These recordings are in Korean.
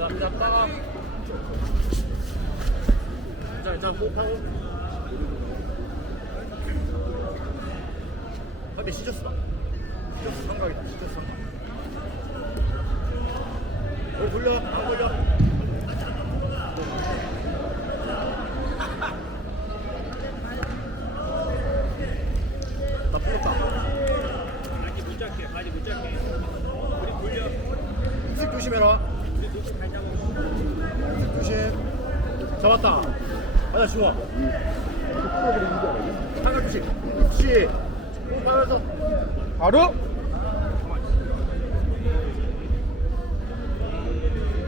남자 따가. 자, 자, 호흡하고. 근데 시저스 봐. 시저스 삼각이다. 시저스 삼각. 어, 돌려. 안 걸려. 나 풀었다. 바지 못 잡게, 바지 못 잡게. 우리 돌려. 음식 조심해라. 우리 도시 발자국. 음식 조심. 잡았다. 맞아, 좋아. 상각 조심. 그렇지. 바로.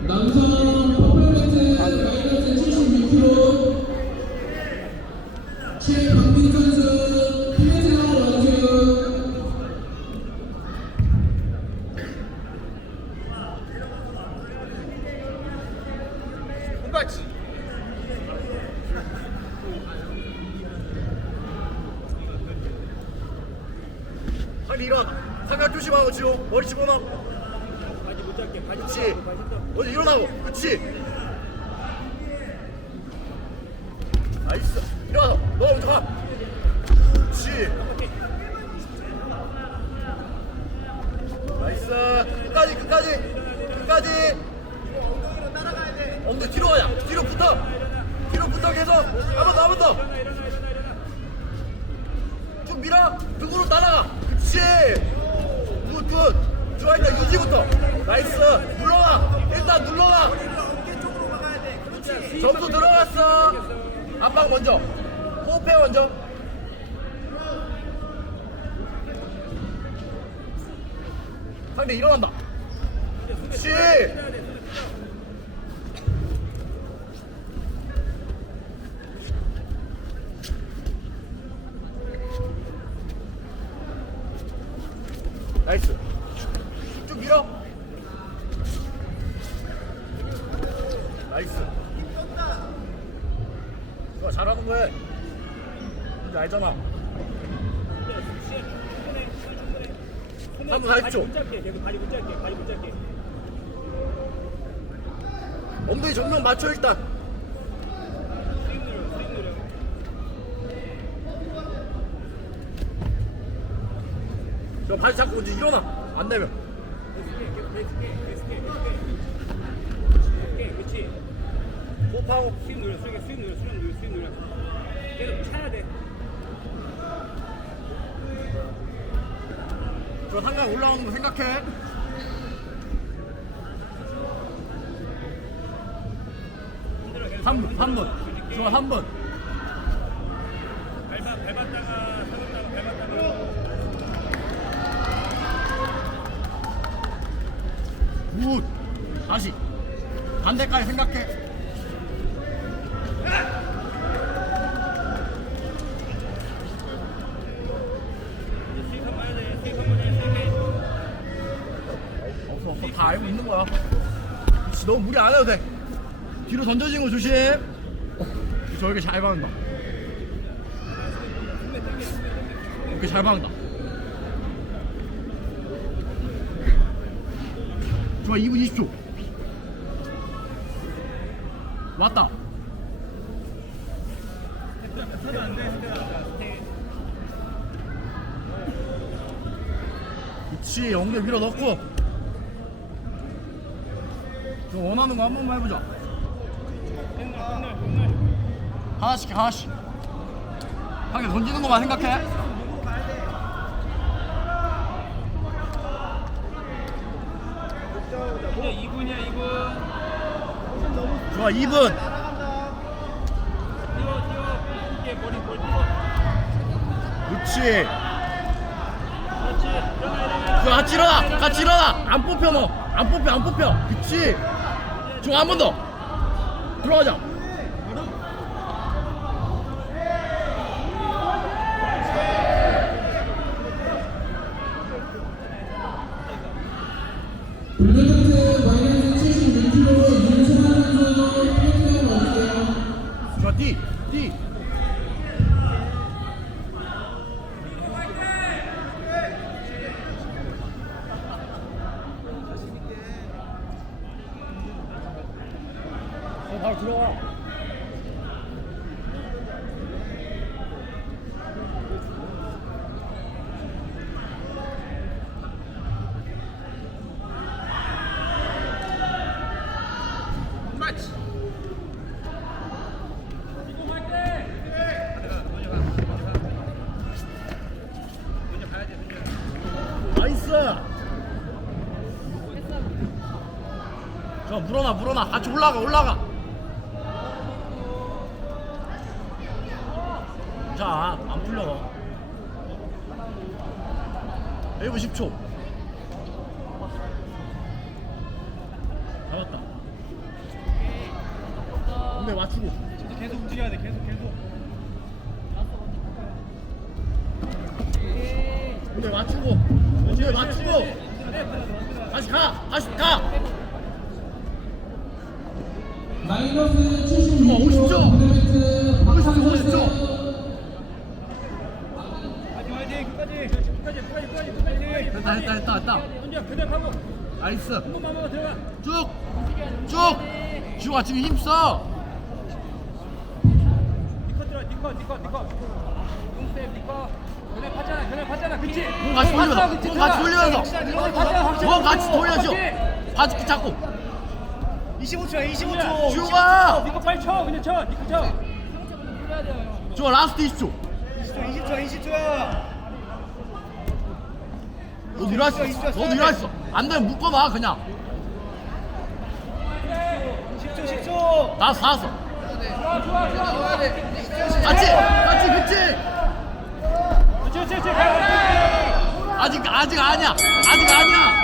남성 퍼플매트 마이너스 76kg 최강민 선수 피해자로 와주세요. 맞 지. 상리 일어나. 상각 조심하고 지호. 머리 집어넣어. 바지 못 잡게, 바지 못 그렇지. 잡게, 바지 못 잡게. 어디 일어나고. 그렇지. 나이스. 일어나. 너 먼저 가. 그렇지. 나이스. 끝까지 끝까지 끝까지. 엉덩이 뒤로 가자. 뒤로 붙어. 뒤로 붙어 계속. 한번 더, 한번 더. 쭉 밀어. 등으로 따라가. 그렇지. 굿, 굿. 좋아, 일단 유지부터. 나이스. 눌러놔. 일단 눌러놔. 점수 들어갔어. 압박 먼저. 호흡해 먼저. 상대 일어난다. 그렇지. 나이스. 좋아, 잘하는 거야. 이제 알잖아. 한번 바지 가르쳐. 못 잡게, 계속 바지 못 잡게, 바지 못 잡게. 엉덩이 정면 맞춰 일단. 저 바지 잡고 이제 일어나. 안 되면. 호흡하고. 스윙 누려, 스윙, 스윙 누려, 스윙 누려, 스윙 누려. 계속 차야 돼. 저 상강 올라오는 거 생각해. 계속. 3분, 3분. 좋아, 3분. 밟아, 밟았다가, 서갔다가, 밟았다가. 굿. 다시. 반대까지 생각해. 다 알고 있는 거야. 그렇지, 너무 무리 안 해도 돼. 뒤로 던져지는 거 조심. 저렇게 잘 박는다. 이렇게 잘 박는다. 좋아, 2분 20초. 왔다. 그렇지, 엉덩이 밀어 넣고. 저 원하는 거 한 번만 해보자. 하나씩, 하나씩. 한개 던지는 것만 생각해. 이제 2분이야, 2분. 좋아, 2분. 뛰어, 뛰어. 이게 머리, 머리 뛰어. 그렇지. 그렇지. 일어나, 일어나. 저 같이 일어나 같이 일어나 안 뽑혀 너 안 뽑혀 안 뽑혀 그치 좋아 한번 더. 들어가자 들어와. 저 물어놔 물어놔 같이 올라가 올라가. 자, 안 풀려. 1분 10초. 잡았다. 근데 맞추고. 계속 움직여야 돼. 계속 계속. 근데 맞추고. 근데 맞추고. 다시 가. 다시 가. 마이너스 76kg 됐다. 혼자 그대 하고 나이스. 한 번만 하고 들어가. 쭉. 쭉. 지우가 지금 힘써. 니컷 들어 니컷 니컷 니컷. 똥쌤 니컷. 그네 파잖아 그네 파잖아 그치? 몸 같이 돌려. 몸 같이 파잖아 몸 같이 돌려줘. 바지기 잡고. 25초야 25초. 지우가. 니컷 빨리 쳐 그냥 쳐 니컷 쳐. 지우가 라스트 20초. 20초야 20초야. 너도 일어났어. 너도 일어났어. 안 되면 묶어봐 그냥. 10초 10초. 나 사왔어. 좋아 좋아 좋아. 같이. 같이 그치. 그치 그치 그치. 아직 아직 아니야. 아직 아니야.